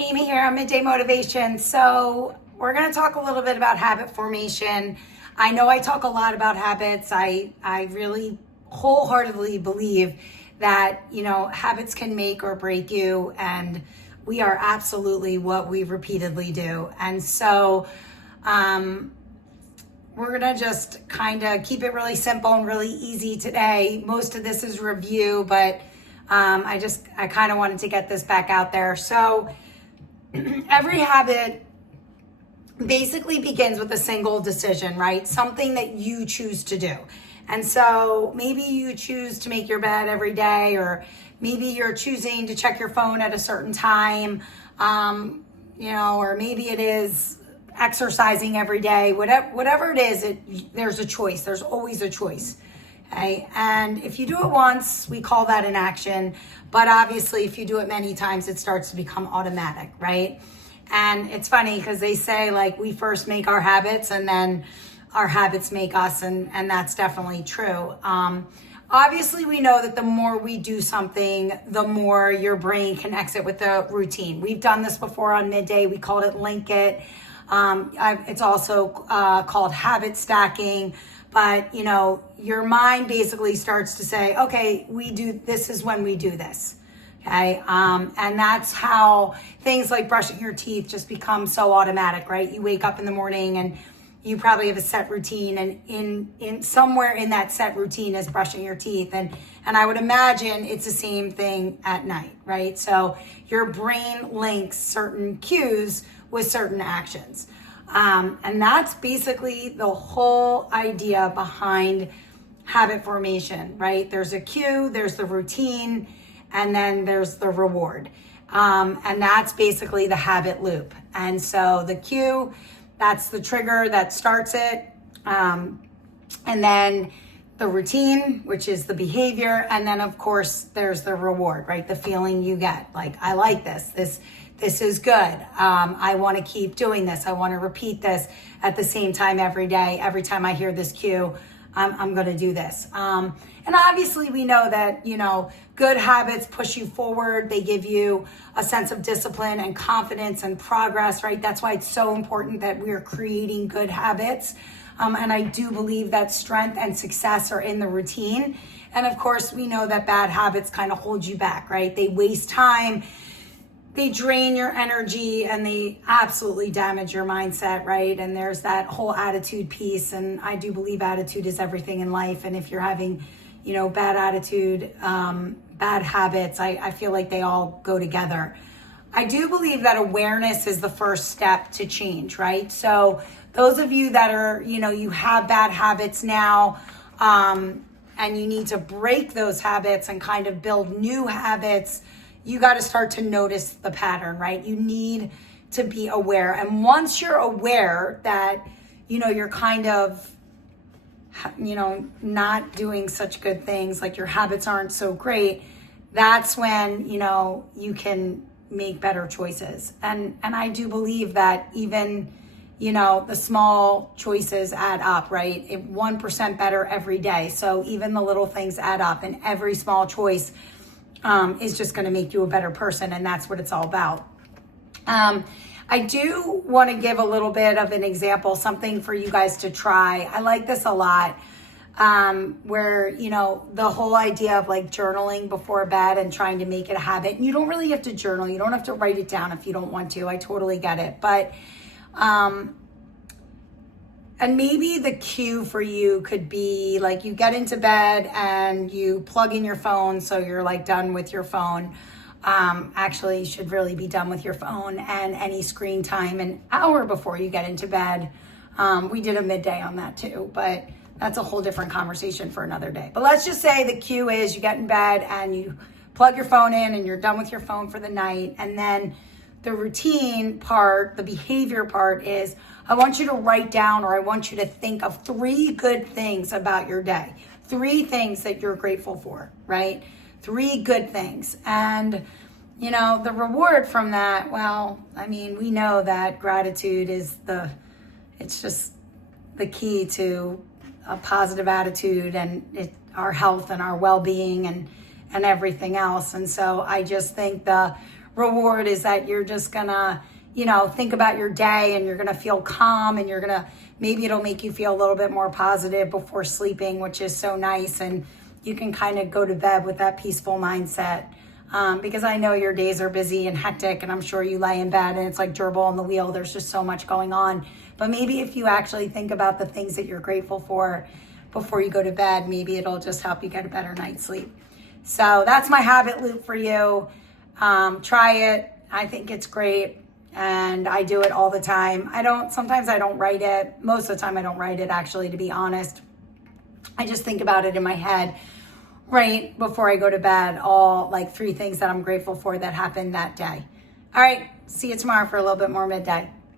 Amy here on Midday Motivation. So we're going to talk a little bit about habit formation. I know I talk a lot about habits. I really wholeheartedly believe that, habits can make or break you, and we are absolutely what we repeatedly do. And so we're going to just kind of keep it really simple and really easy today. Most of this is review, but I kind of wanted to get this back out there. So every habit basically begins with a single decision, right? Something that you choose to do. And so maybe you choose to make your bed every day, or maybe you're choosing to check your phone at a certain time, or maybe it is exercising every day. Whatever it is, there's a choice. There's always a choice. Okay? And if you do it once, we call that an action. But obviously, if you do it many times, it starts to become automatic, right? And it's funny because they say, like, we first make our habits and then our habits make us. And that's definitely true. Obviously, we know that the more we do something, the more your brain connects it with the routine. We've done this before on Midday. We called it link it. It's also called habit stacking. But, your mind basically starts to say, okay, this is when we do this. Okay. And that's how things like brushing your teeth just become so automatic, right? You wake up in the morning and you probably have a set routine, and in somewhere in that set routine is brushing your teeth. And I would imagine it's the same thing at night, right? So your brain links certain cues with certain actions. And that's basically the whole idea behind habit formation, right? There's a cue, there's the routine, and then there's the reward. And that's basically the habit loop. And so the cue, that's the trigger that starts it. And then the routine, which is the behavior. And then of course there's the reward, right? The feeling you get, like, I like this is good. I want to keep doing this. I want to repeat this at the same time every day. Every time I hear this cue, I'm going to do this. And obviously we know that, good habits push you forward. They give you a sense of discipline and confidence and progress, right? That's why it's so important that we're creating good habits. And I do believe that strength and success are in the routine. And of course, we know that bad habits kind of hold you back, right? They waste time. They drain your energy, and they absolutely damage your mindset, right? And there's that whole attitude piece. And I do believe attitude is everything in life. And if you're having, bad attitude, bad habits, I feel like they all go together. I do believe that awareness is the first step to change, right? So those of you that are, you have bad habits now, and you need to break those habits and kind of build new habits, you got to start to notice the pattern, right? You need to be aware. And once you're aware that, you're kind of, not doing such good things, like your habits aren't so great, that's when, you can make better choices. And I do believe that even, the small choices add up, right? 1% better every day. So even the little things add up, and every small choice is just going to make you a better person. And that's what it's all about. I do want to give a little bit of an example, something for you guys to try. I like this a lot, where, the whole idea of like journaling before bed and trying to make it a habit. And you don't really have to journal. You don't have to write it down if you don't want to. I totally get it. But, and maybe the cue for you could be like you get into bed and you plug in your phone, so you're like done with your phone. Actually, you should really be done with your phone and any screen time an hour before you get into bed. We did a midday on that too, but that's a whole different conversation for another day. But let's just say the cue is you get in bed and you plug your phone in and you're done with your phone for the night. And then the routine part, the behavior part is, I want you to write down, or I want you to think of 3 good things about your day. 3 things that you're grateful for, right? 3 good things. And, the reward from that, well, we know that gratitude is it's just the key to a positive attitude and our health and our well-being and everything else. And so I just think the reward is that you're just gonna, think about your day, and you're gonna feel calm, and maybe it'll make you feel a little bit more positive before sleeping, which is so nice. And you can kind of go to bed with that peaceful mindset. Because I know your days are busy and hectic, and I'm sure you lay in bed and it's like gerbil on the wheel. There's just so much going on. But maybe if you actually think about the things that you're grateful for before you go to bed, maybe it'll just help you get a better night's sleep. So that's my habit loop for you. Try it. I think it's great. And I do it all the time. Sometimes I don't write it. Most of the time I don't write it, actually, to be honest. I just think about it in my head right before I go to bed, all like 3 things that I'm grateful for that happened that day. All right, see you tomorrow for a little bit more midday.